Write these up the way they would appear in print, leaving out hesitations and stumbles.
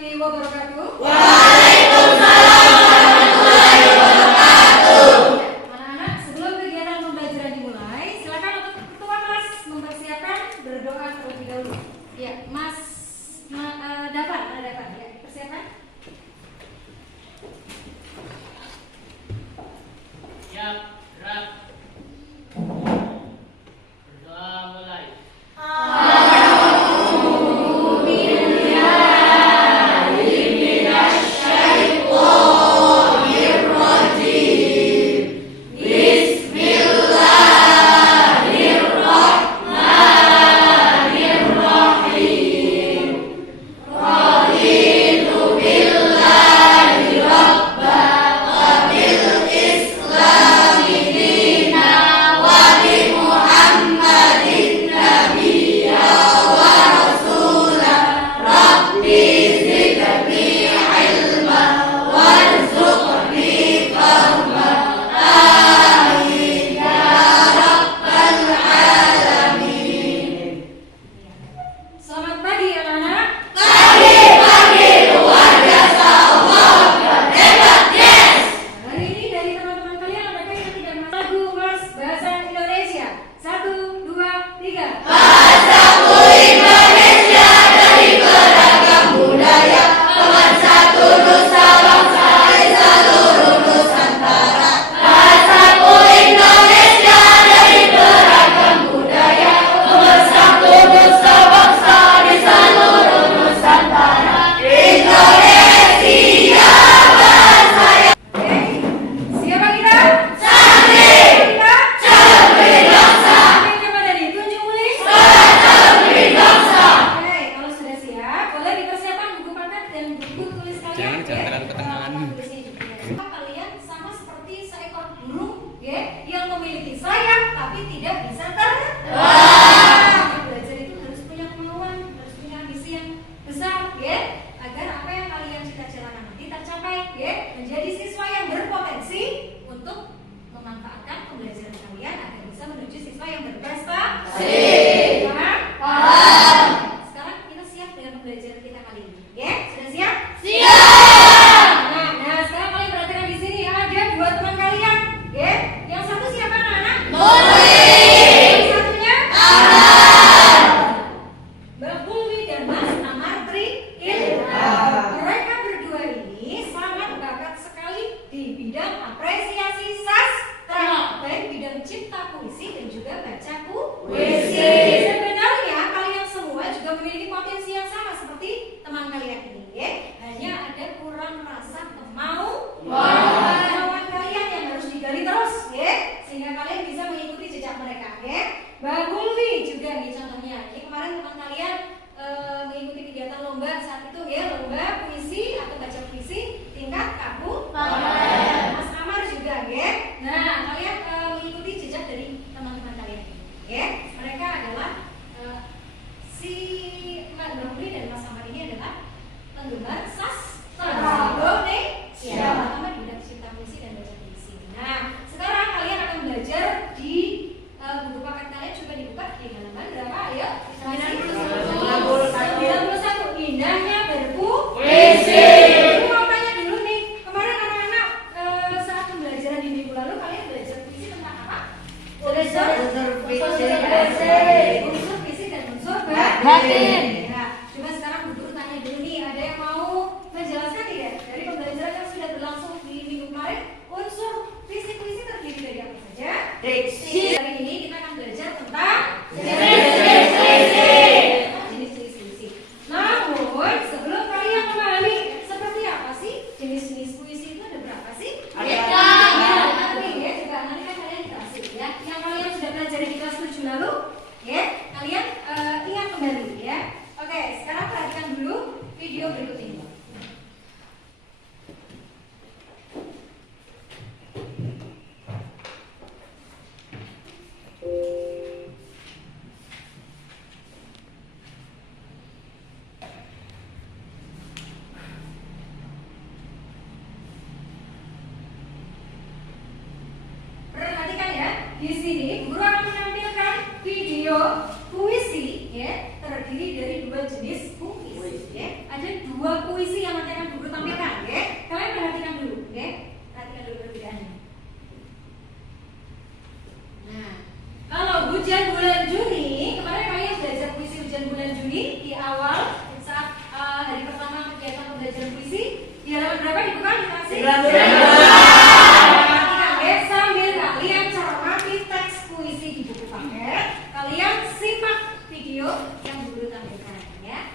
wabarakatuh. Waalaikumsalam warahmatullahi wabarakatuh. Anak-anak, sebelum kegiatan pembelajaran dimulai, silakan untuk ketua kelas mempersiapkan berdoa terlebih dahulu. Ya, Mas Dafar, ada Dafar ya, persiapkan. Siap, gerak. Berdoa mulai. Selamat pagi anak-anak. Pagi luar biasa, Allah hebat, yes. Hari ini dari teman-teman kalian mereka yang tidak lagu Mars bahasa Indonesia. 1, 2, 3. Bahsaku Indonesia dari beragam budaya, pemersatu nusa bangsa di seluruh Nusantara. Bahsaku Indonesia dari beragam budaya, pemersatu nusa bangsa di seluruh Nusantara. Indonesia bahasa yang Siapa kita? santri, Kita cabri bangsa, Oke, coba dari tunjuk mulai. cabri bangsa. Oke, kalau sudah siap, boleh dipersiapkan buku paket dan buku tulis kalian. Jangan terlalu ke tengah. Kalian sama seperti seekor burung, ya, yang memiliki sayap tapi tidak bisa terbang. Belajar itu harus punya kemauan, harus punya ambisi yang besar, ya, agar apa yang kalian cita-citakan nanti tercapai, ya, menjadi siswa yang berpotensi untuk memanfaatkan pembelajaran kalian agar bisa menuju siswa yang berprestasi. Paham? Sekarang kita siap dengan pembelajaran kita kali ini, ya? Sudah siap? Siap. Nah, sekarang kalian perhatikan di sini ada dua teman kalian, ya? Yang satu siapa anak-anak? Yang satunya? Mbak Bulwi dan Mas Amartri Ilham. Mereka berdua ini sangat bakat sekali di bidang apresiasi sastra, baik bidang cipta puisi dan juga baca puisi. Sebenarnya kalian semua juga memiliki potensi yang sama seperti teman kalian ini, ya. Hanya ada kurang rasa kemauan kalian yang harus digali terus, ya, sehingga kalian bisa mengikuti jejak mereka, ya. Mbak Bulwi juga nih contohnya. Ini kemarin teman kalian mengikuti kegiatan lomba saat itu, ya, lomba puisi atau baca puisi tingkat kabupaten. Mas Amar juga, ya. Nah, kalian mengikuti jejak dari teman-teman kalian ini, ya. Mereka adalah si Mbak Bulwi dan Mas Amar ini adalah penggemar sastra Indonesia, terutama di bidang cipta puisi dan baca puisi. Nah, sekarang kalian akan belajar di buku paket kalian. Coba dibuka di halaman berapa? Ayo, 91. Indahnya berpuisi. Aku mau tanya dulu nih, kemarin anak-anak saat pembelajaran di minggu lalu kalian belajar puisi tentang apa? Unsur fisik dan unsur batin. Ya, coba sekarang Bu Guru tanya dulu nih, ada yang mau menjelaskan tidak dari pembelajaran yang sudah berlangsung di minggu kemarin? Unsur fisik puisi terdiri dari apa saja? Diksi. Hari ini kita akan belajar tentang jenis-jenis puisi. Namun sebelum kalian memahami seperti apa sih jenis-jenis puisi itu, ada berapa sih? Ada. Nanti ya, coba nanti kan kalian dikasih ya. Yang kalian sudah pelajari di kelas 7 lalu, ya, kalian ingat kembali, ya. Oke, sekarang perhatikan dulu video berikut ini. Perhatikan ya, di sini guru akan menampilkan video puisi, ya, terdiri dari dua jenis puisi, ya. Ada dua dua puisi yang nanti akan Bu Guru tampilkan, ya. Kalian perhatikan dulu, ya. Perhatikan dulu perbedaannya. Nah, kalau hujan bulan Juni, kemarin kalian belajar puisi hujan bulan Juni di awal saat hari pertama kegiatan pembelajaran puisi. Di halaman berapa dibuka dikasih? 92. Sambil kalian cermati teks puisi di buku paket, kalian simak video yang Bu Guru tampilkan, ya.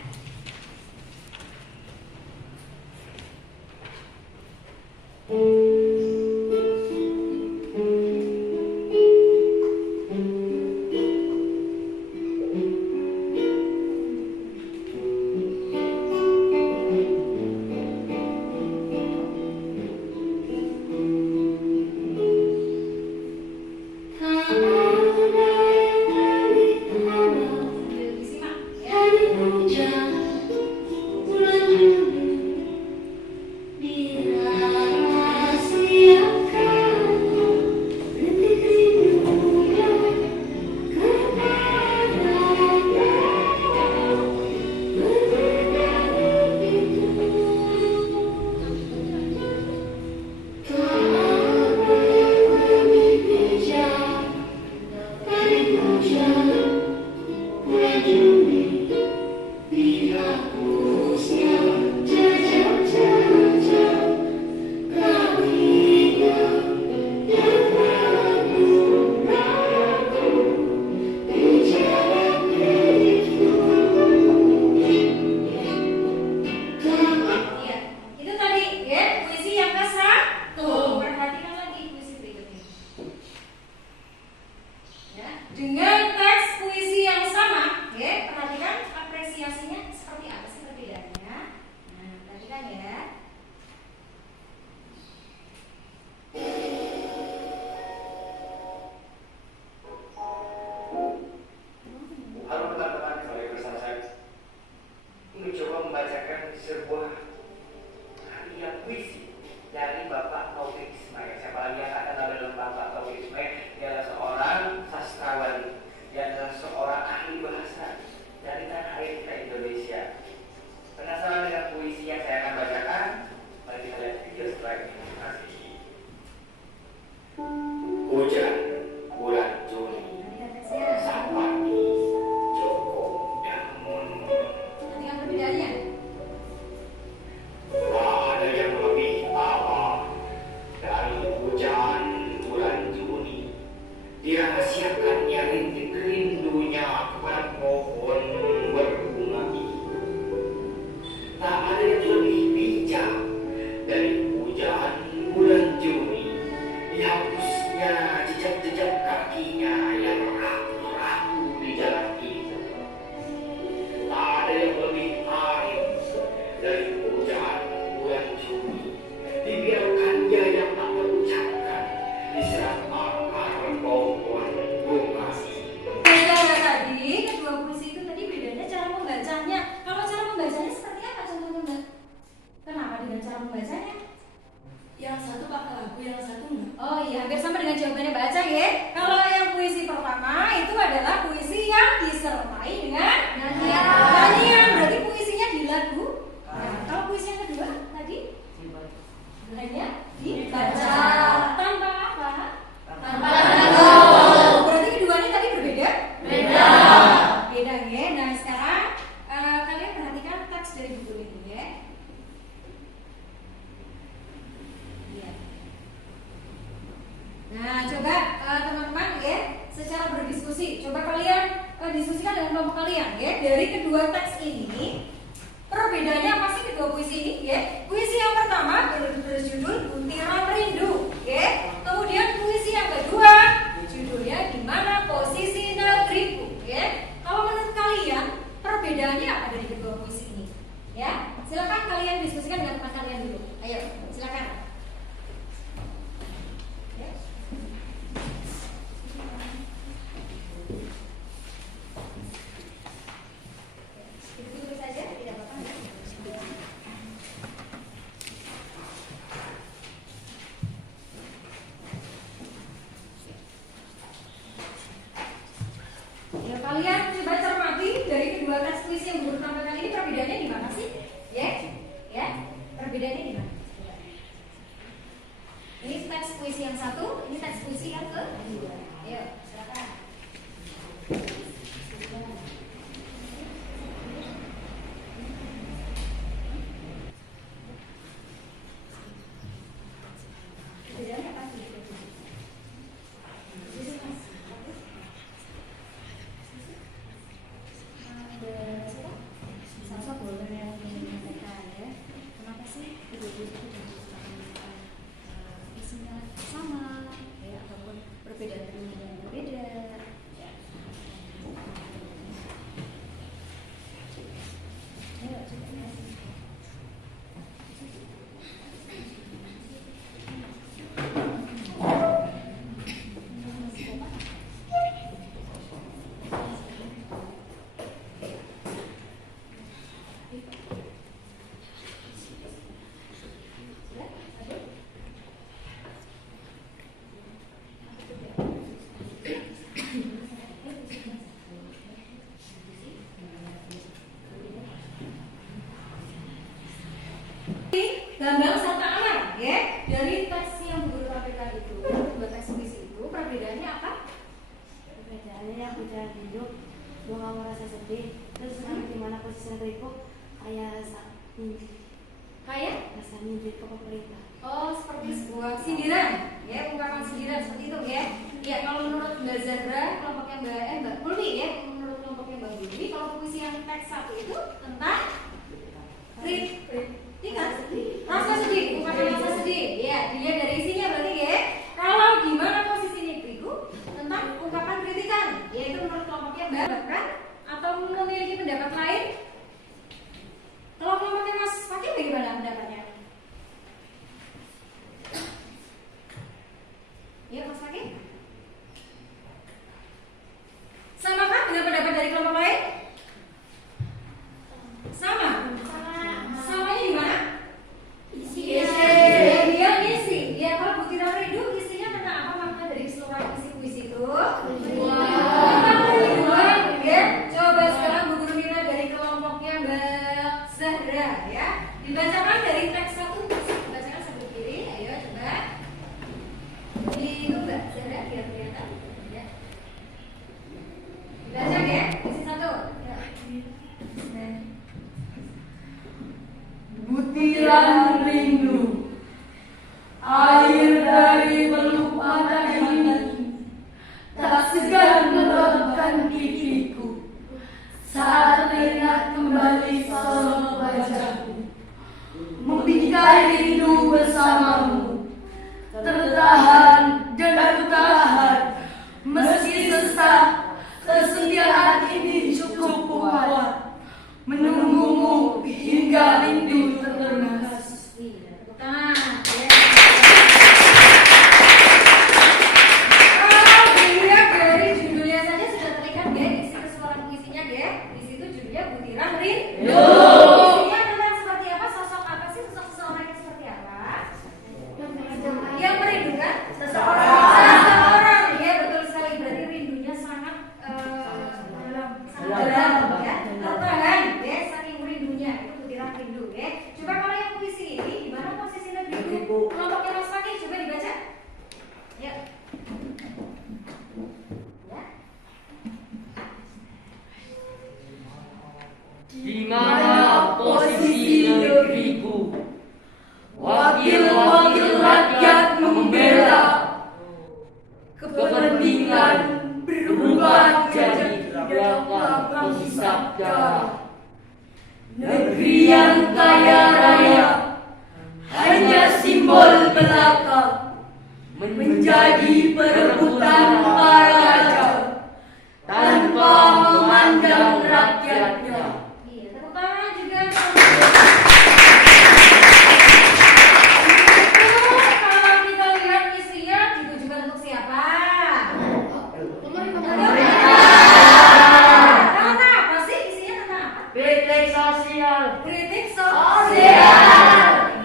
Kalian coba cermati dari kedua teks puisi yang Guru tampilkan ini perbedaannya di mana sih? Ya, yang satu, ini teks puisi yang kedua. Ayo, silakan. Bedanya apa sih? Salsa boleh yang menyampaikan ya. Kenapa sih kedua-duanya itu merupakan isinya sama ya ataupun berbeda dengan yang berbeda ya. Ayo coba ya. Gambang serta aman ya. Dari teks yang guru tampilkan itu, dua teks puisi itu perbedaannya apa? Perbedaannya yang bicara hidup, gue gak merasa sedih. Terus nanti gimana posisi negeriku kayak rasa nyindir ke pemerintah. Oh, seperti sebuah sindiran ya, ungkapan sindiran seperti itu ya. Ya, kalau menurut Mbak Zahra, kelompoknya Mbak Pulwi ya, menurut kelompoknya Mbak Pulwi, kalau puisi yang teks satu itu tentang rasa sedih, ungkapan rasa sedih. Ya, dilihat dari isinya berarti ya. Kalau gimana posisi negeriku tentang ungkapan kritikan, yaitu menurut kelompoknya Mbak bahkan atau memiliki pendapat lain. Kalau kelompoknya Mas Fakih bagaimana pendapatnya? Ya, Mas Fakih? Samakah dengan pendapat dari kelompok lain? Sama. Samanya di mana? Dia isi. Ya, kalau butiran rindu isinya tentang apa makna dari keseluruhan isi puisi itu? Tentang kehidupan. Ya. Coba sekarang Bu Guru Mina dari kelompoknya Mbak Zahra ya. Dibacakan dari teks satu, dibacakan sambil kiri. Ayo coba. Itu Mbak Zahra biar kelihatan. Ya. Dibaca ya. Isi satu. Ya. Butiran rindu, air dari peluk mata ini, tak segan melebahkan pipiku saat teringat kembali sosok wajahmu, membingkai rindu bersamamu, tertahan dan bertahan, meski sesak, kesetiaan ini cukup kuat. Menunggumu hingga rindu terlepas. Tepuk tangan. Kalau dilihat dari judulnya saja sudah terlihat ya isi keseluruhan puisinya ya. Di situ judulnya Butiran Rindu. Isinya tentang seperti apa, sosok apa sih, sosok seseorang yang seperti apa? Yang merindukan seseorang. Seseorang ya, betul sekali. Berarti rindunya sangat dalam ya. Tertahan ya, saking rindunya itu butiran rindu ya. Coba kalau yang puisi ini gimana posisi negeriku? Kelompoknya Mas Fakih coba dibaca. Ya. Ya. Di mana posisi negeriku? Wakil-wakil rakyat membela kepentingan berubah jadi dakwah penghisap darah. Negeri yang kaya raya hanya simbol belaka, menjadi perebutan para raja tanpa memandang rakyatnya. Iya, tepuk tangan juga. Kalau kita lihat isinya ditujukan untuk siapa? Tentang apa sih isinya, tentang apa? Kritik sosial. Kritik sosial.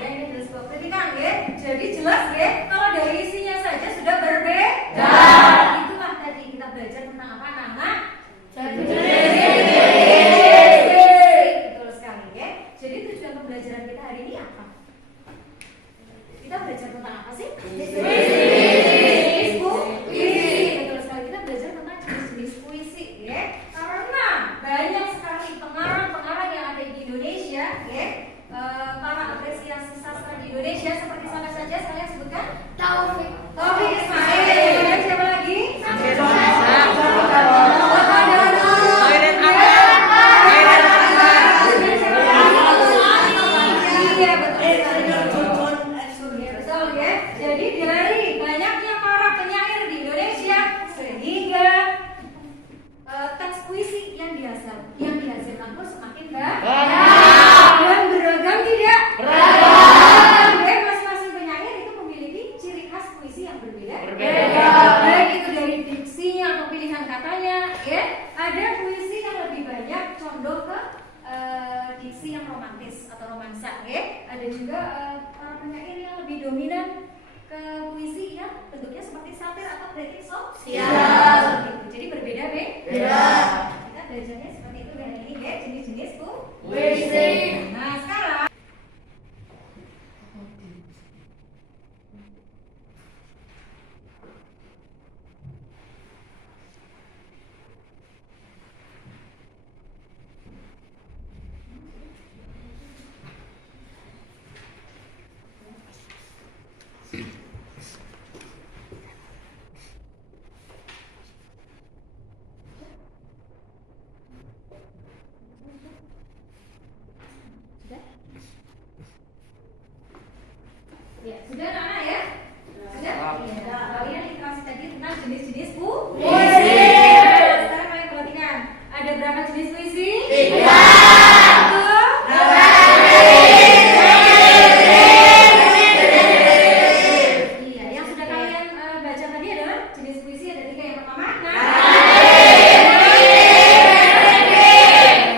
Ya, ini jelas kok kritikan ya. Jadi jelas ya, kalau dari isinya saja sudah berbeda. Itulah tadi kita belajar tentang apa, anak-anak? Betul sekali ya. Jadi tujuan pembelajaran kita hari ini apa? Kita belajar tentang apa sih? para apresiasi sastra di Indonesia seperti siapa saja sekalian sebutkan? Taufik. Taufik Ismail. Kemudian siapa lagi? Iya betul sekali. Betul ya. Jadi dari banyaknya para penyair di Indonesia sehingga teks puisi yang dihasilkan pun semakin banyak dan beragam tidak? Beragam. Masing-masing penyair itu memiliki ciri khas puisi yang berbeda. Baik itu dari diksinya atau pilihan katanya, ya. Ada puisi yang lebih banyak condong ke diksi yang romantis atau romansa, ya. Ada juga para penyair yang lebih dominan ke puisi yang bentuknya seperti satir atau kritik sosial. Jadi berbeda, Be. Kita belajarnya seperti itu dan ini, ya, jenis-jenis puisi. Nah, sekarang ya, sudah anak ya? Sudah? Iya. Kalian literasi tadi tentang jenis-jenis puisi. Sekarang kalian perhatikan, ada berapa jenis puisi? 3. Iya, yang sudah kalian baca tadi adalah jenis puisi ada 3. Yang pertama,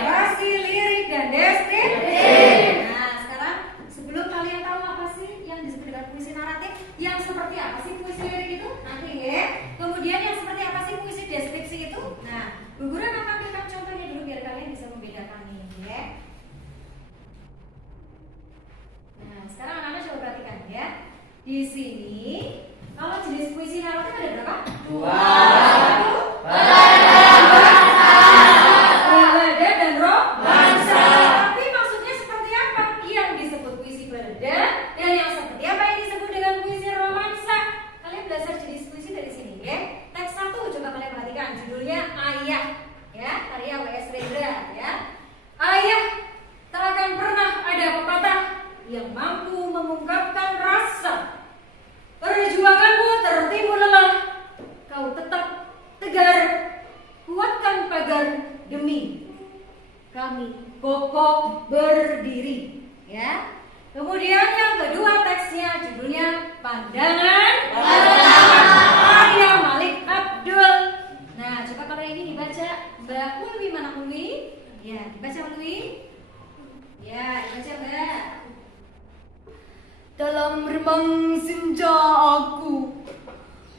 narasi, lirik, dan deskriptif. Nah, sekarang sebelum kalian tahu apa sih yang disebut dengan puisi naratif, yang seperti apa sih puisi lirik itu? Nanti ya. Kemudian yang seperti apa sih puisi deskripsi itu? Nah, Bu Guru akan tampilkan contohnya dulu biar kalian bisa membedakannya, ya. Nah, sekarang anak-anak coba perhatikan ya. Di sini kalau jenis puisi naratif ada berapa? 2. Balada dan romansa. Tapi maksudnya seperti apa yang disebut puisi balada dan yang seperti apa yang disebut dengan puisi romansa? Kalian belajar jenis puisi dari sini, ya. Teks 1 coba kalian perhatikan, judulnya Ayah, ya, karya W.S. Rendra, ya. Ayah, tak akan pernah ada pepatah yang mampu mengungkapkan rasa. Perjuanganmu tertimbun lelah, kau tetap tegar, kuatkan pagar demi kami kokoh berdiri, ya. Kemudian yang kedua teksnya judulnya Pandangan karya Malik Abdul. Nah, coba kalau ini dibaca Mbak Ulwi, mana Ulwi? Ya, dibaca Ulwi. Ya, dibaca Mbak. Dalam remang senja aku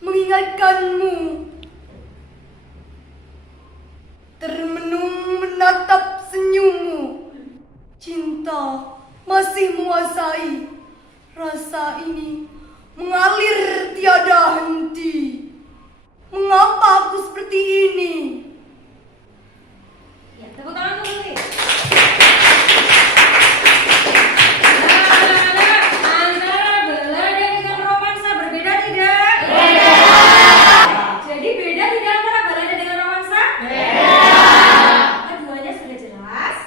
mengingatkanmu, termenung menatap senyummu. Cinta masih menguasai, rasa ini mengalir tiada henti. Mengapa aku seperti ini? Ya, tepuk tangan dulu nih. Antara balada dengan romansa berbeda tidak? Beda. Jadi beda tidak antara balada dengan romansa? Beda. Keduanya sudah jelas?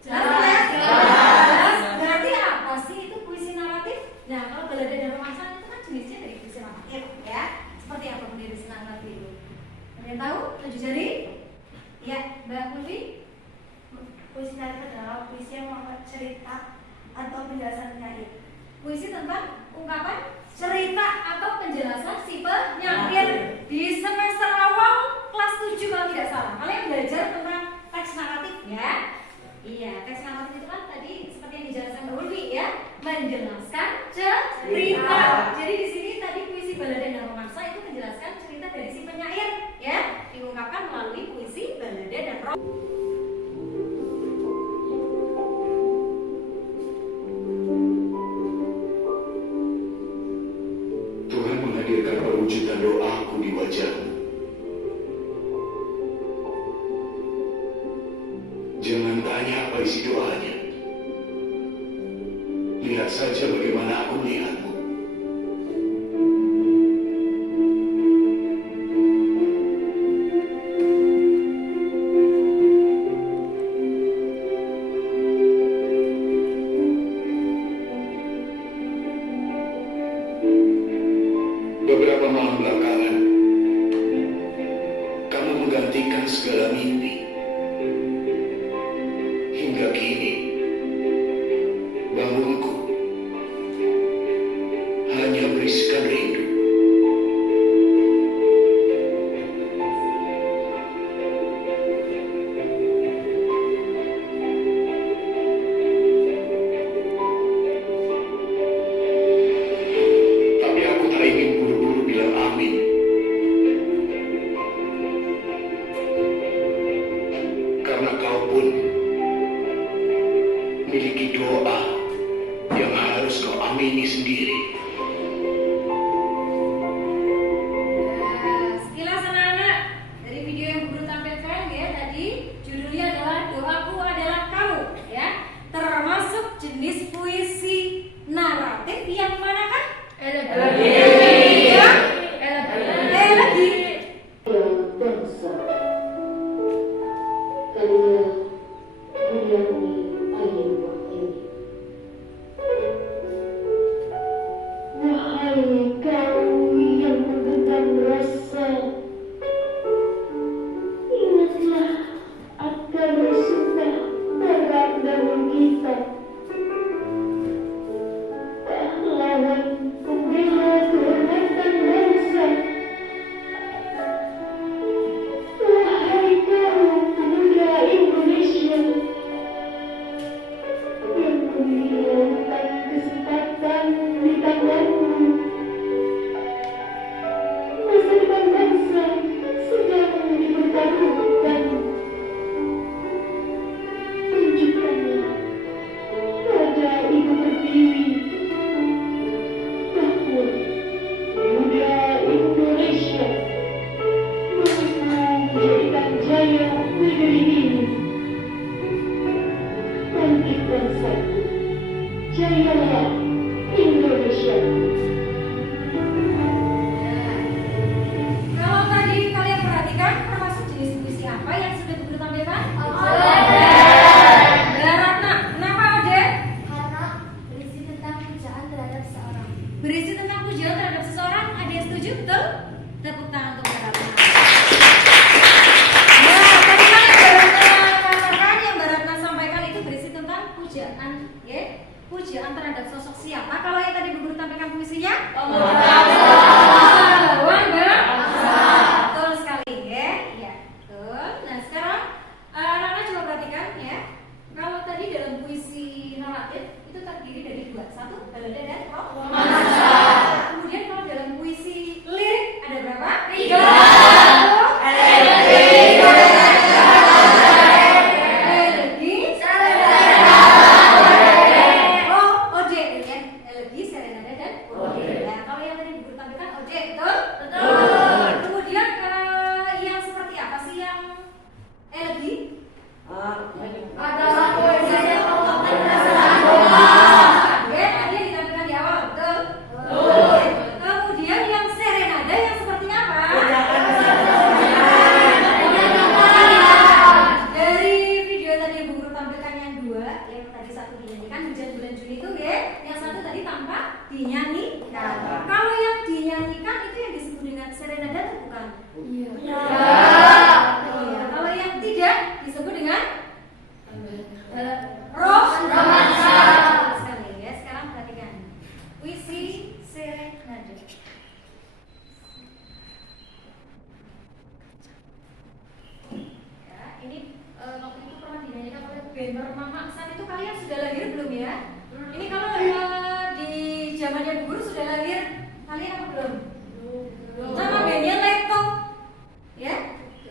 Jelas? Jelas. Berarti apa sih itu puisi naratif? Nah, kalau balada dan romansa itu kan jenisnya dari puisi naratif, ya. Seperti apa puisi naratif itu? Kalian tahu? 7 jari? Ya, Mbak Mulvi. Puisi naratif adalah puisi yang mengangkat cerita atau penjelasan penyair. Puisi tentang ungkapan, cerita atau penjelasan si penyair. Di semester awal kelas 7 kalau tidak salah, kalian belajar tentang teks naratif, ya. Iya, teks naratif itu kan tadi seperti yang dijelaskan Mbak Ulwi, ya, menjelaskan cerita. Jadi di sini tadi puisi balada dan romansa itu menjelaskan cerita dari si penyair, ya, diungkapkan melalui puisi balada dan romansa. Tuhan menghadirkan perwujudan doaku di wajahmu. Jangan tanya apa isi doanya. Lihat saja bagaimana aku melihatmu. Beberapa malam belakangan, kamu menggantikan segala mimpi. Hingga kini, bangunku hanya berisikan rindu. Tapi aku tak ingin buru-buru bilang amin. Karena kau pun miliki doa yang harus kau amini sendiri. Nah, sekilas anak-anak dari video yang Guru tampilkan ya tadi judulnya adalah Doaku Adalah Kamu ya, termasuk jenis puisi naratif yang manakah? Elegi. bangsa karena Buyani Ayuwa ini. Wahai kau yang menggenggam rasa, ingatlah akan sudah merandam kita. Pahlawan pembela kehormatan bangsa. Wahai kau pemuda Indonesia yang menghilangkan kesempatan di tanganmu. Masa depan bangsa sedang dipertaruhkan. Tunjukkanlah pada ibu pertiwi bahwa pemuda Indonesia mampu menjadikan jaya negeri ini. Bangkit bangsaku, jayalah Indonesia. Kalau tadi kalian perhatikan termasuk jenis puisi apa yang sudah Guru tampilkan? Baratna. Kenapa Ode? Karena berisi tentang pujaan terhadap seorang. Berisi tentang pujian terhadap seseorang. Ada yang setuju? Betul? Tepuk tangan untuk Baratna. Nah, tadi kan yang Baratna katakan, yang Baratna sampaikan itu berisi tentang pujaan, ya? Pujaan terhadap sosok siapa? Kalau yang tadi Guru tampilkan puisinya? Pahlawan bangsa. Betul sekali, ya? Iya, betul. Nah, sekarang anak-anak coba perhatikan, ya. Kalau tadi dalam puisi naratif itu terdiri dari dua, satu balada dan romansa. Kemudian kalau dalam puisi lirik ada berapa? Tiga. Ode, ya. Elegi, serenada dan ode. Nah, kalau yang tadi Guru tampilkan ode, betul? Betul. Kemudian yang seperti apa sih yang elegi? Adalah poesi yang mengungkapkan perasaan. Ya, tadi yang ditampilkan di awal, betul? Betul. Kemudian yang serenada yang seperti apa? Dari video tadi yang Guru tampilkan yang dua, yang tadi satu dinyanyikan hujan bulan Juni itu ya, yang satu tadi tanpa dinyanyikan. Kalau yang dinyanyikan itu yang disebut dengan serenada atau bukan? Iya. Kalau yang tidak disebut dengan romansa. Sekali ya. Sekarang perhatikan puisi serenada. Ya, ini waktu itu pernah dinyanyikan oleh band Mama. Saat itu kalian sudah lahir belum ya? Ini kalau di zamannya Bu Guru sudah lahir, kalian apa belum? Nama bandnya Leto, ya?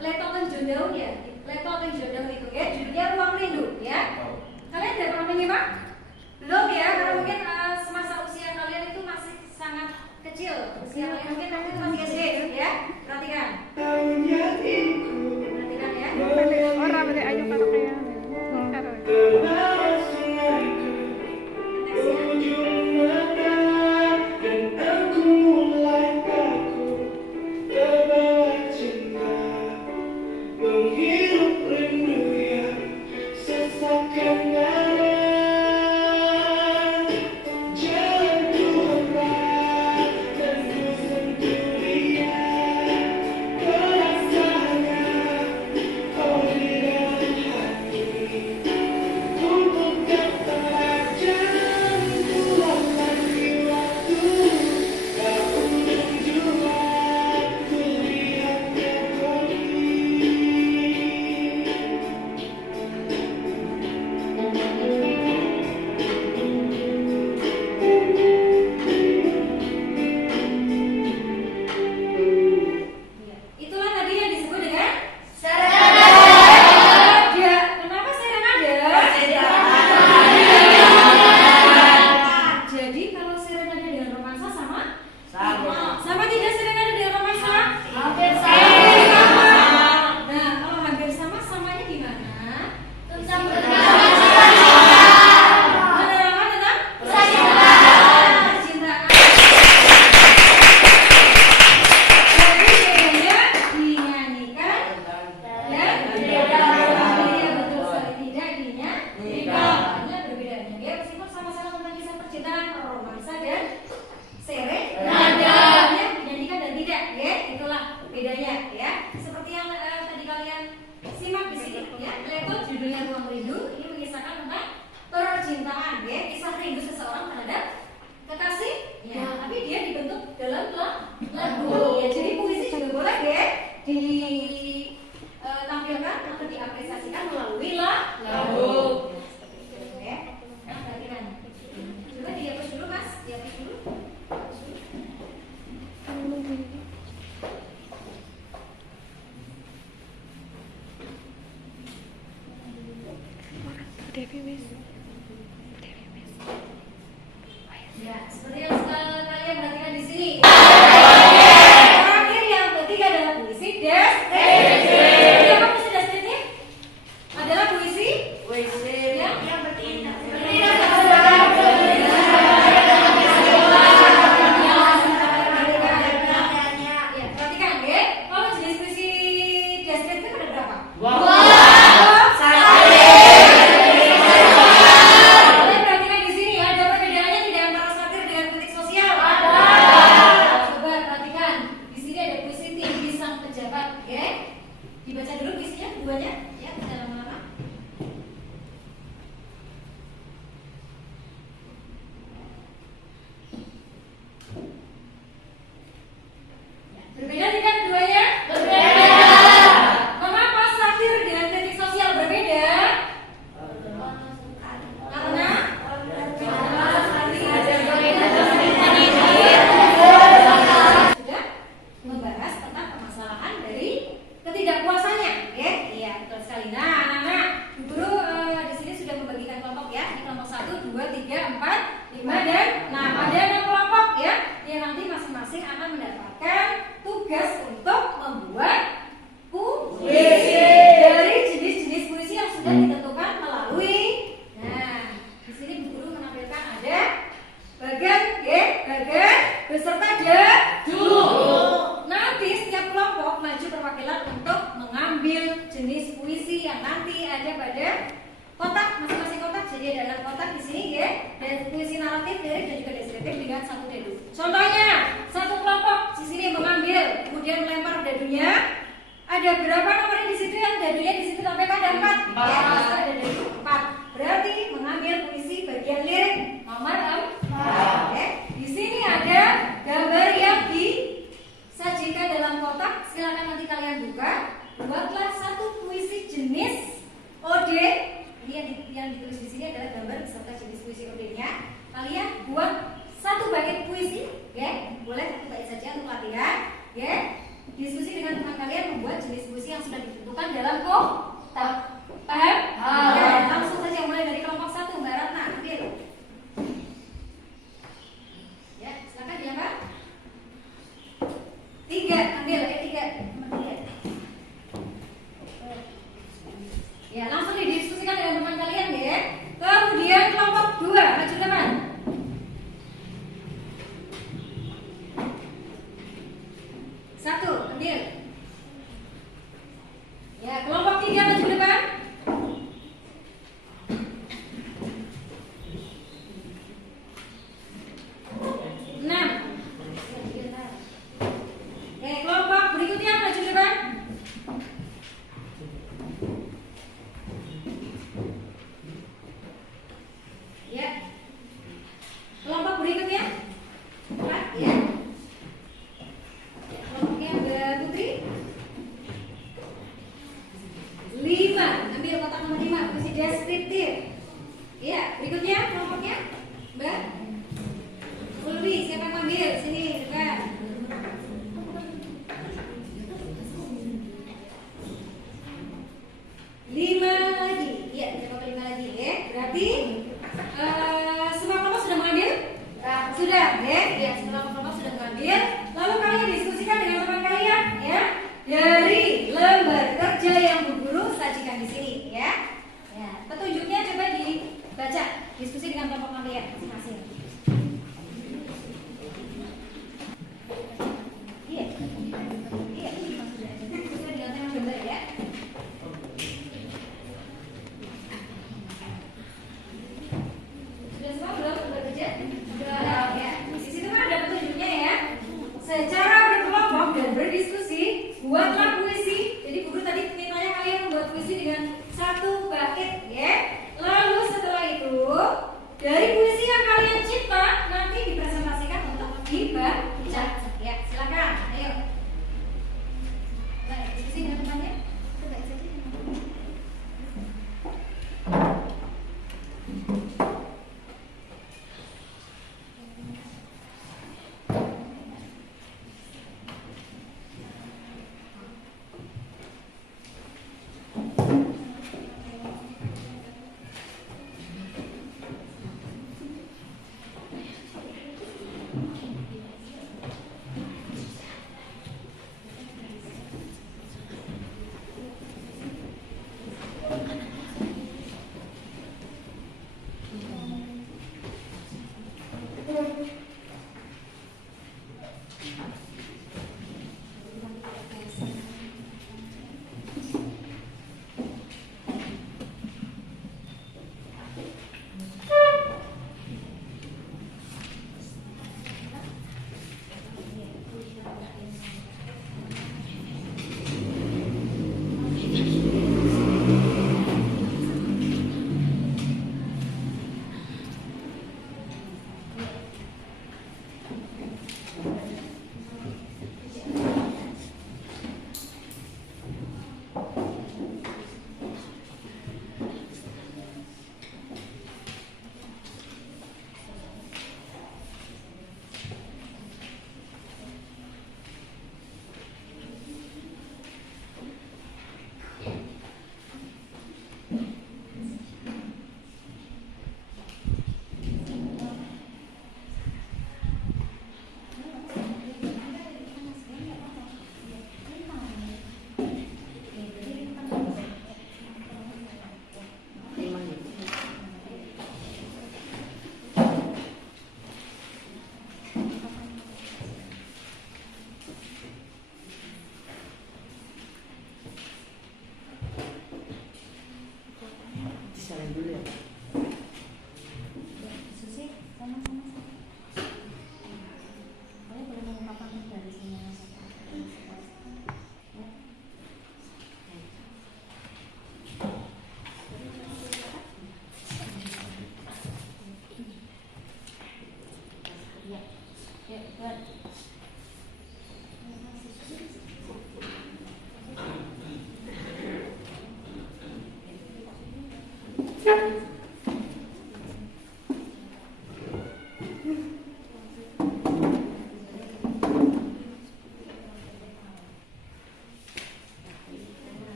Leto Hijau Daun ya? Leto Hijau Daun itu ya? Judulnya Ruang Rindu ya? Kalian tidak pernah menyimak? Belum ya? Karena mungkin semasa usia kalian itu masih sangat kecil. lirik dan juga deskriptif dengan satu dadu. Contohnya, satu kelompok di sini mengambil, kemudian melempar dadunya. Ada berapa nomor di situ yang dadunya di situ sampai pada 4? Ya, ada dadu 4. Berarti mengambil puisi bagian lirik nomor 4. Oke. Di sini ada gambar yang disajikan dalam kotak. Silakan nanti kalian buka. Buatlah satu puisi jenis ode. Ini yang ditulis di sini adalah gambar beserta jenis puisi ode-nya. Kalian buat satu bait puisi, ya. Boleh satu bait saja untuk latihan, ya. Diskusi dengan teman kalian membuat jenis puisi yang sudah ditentukan dalam kotak. Paham?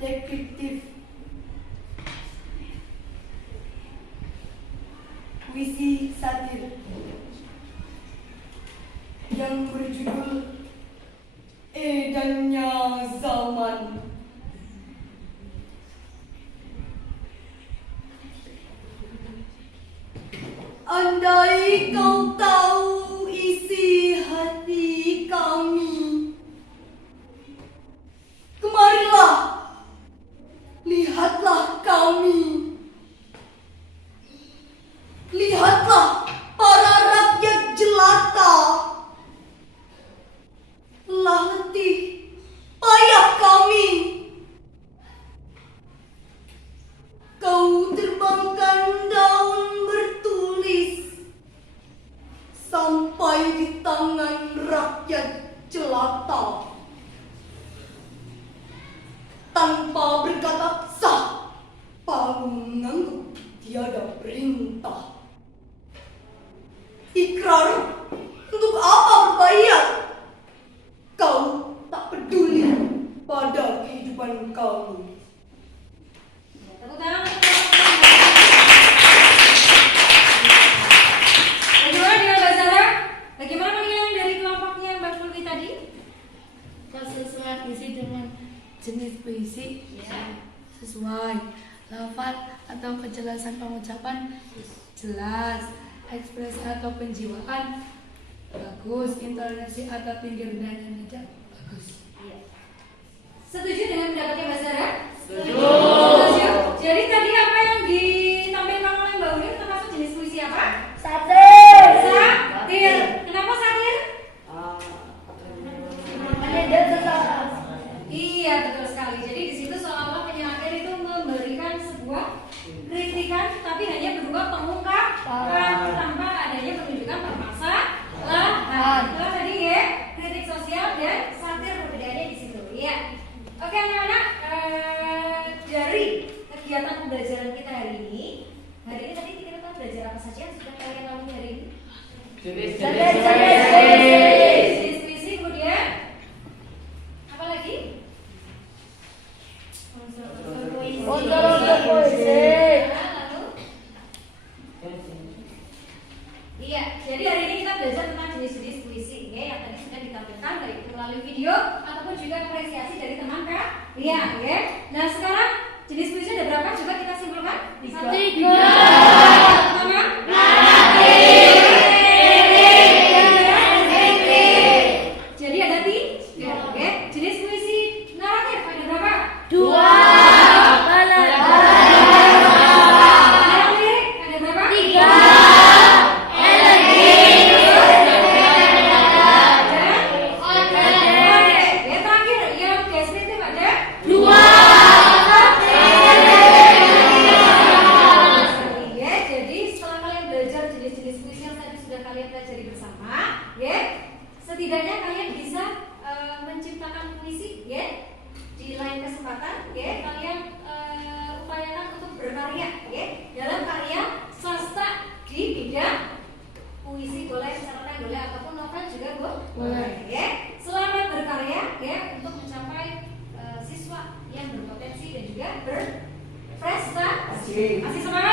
Detektif. Puisi satir yang berjudul Edannya Zaman. Andai kau tahu isi hati kami, kemarilah, lihatlah kami. Lihatlah para rakyat jelata, lelah letih, payah kami. Kau terbangkan daun bertulis sampai di tangan rakyat jelata, tanpa berkata sah, palu mengangguk tiada perintah. Ikrar untuk apa berbayar? Kau tak peduli pada kehidupan kami. Tepuk tangan. Bagaimana dengan Mbak Zara? Bagaimana penilaian dari kelompoknya Mbak Fulvi tadi? Kalau sesuai isi dengan jenis puisi, sesuai lafaz atau kejelasan pengucapan jelas, ekspresi atau penjiwaan bagus, intonasi atau pinggir nada bagus. Setuju dengan pendapatnya Mbak Zara? Setuju. Setuju. Jadi tadi apa yang ditampilkan oleh Mbak Uni termasuk jenis puisi apa? Satir. Satir. Kenapa satir? Ada sesaat. Iya, betul sekali. Jadi di situ seolah-olah penyair itu memberikan sebuah kritikan, tapi hanya berupa pengungkapan tanpa adanya penunjukan permasalahan. Itulah tadi ya, kritik sosial dan satir perbedaannya di situ. Iya. Oke anak-anak, dari kegiatan pembelajaran kita hari ini tadi kita belajar apa saja yang sudah kalian lalui hari ini? Jenis Jenis puisi, kemudian apa lagi? Unsur-unsur puisi. Lalu? Iya, jadi hari ini kita belajar tentang jenis-jenis puisi ya, yang tadi sudah ditampilkan baik itu melalui video ataupun juga apresiasi dari teman kalian ya. Nah sekarang jenis puisi ada berapa? Coba kita simpulkan. 3. Pertama, jadi ada 3. Oke. Jenis puisi naratif ada berapa? 2. Ada lirik ada berapa? 3. Yang terakhir yang deskriptif ada 2. Ya, jadi setelah kalian belajar jenis-jenis puisi yang tadi sudah kalian pelajari bersama, ya, setidaknya kalian bisa menciptakan puisi, ya. Di lain kesempatan, ya, kalian upayakan untuk berkarya, ya, dalam karya sastra di bidang puisi boleh, cerpen boleh, ataupun novel juga boleh, ya. Selamat berkarya, ya, untuk mencapai siswa yang berpotensi dan juga berprestasi. Masih semangat?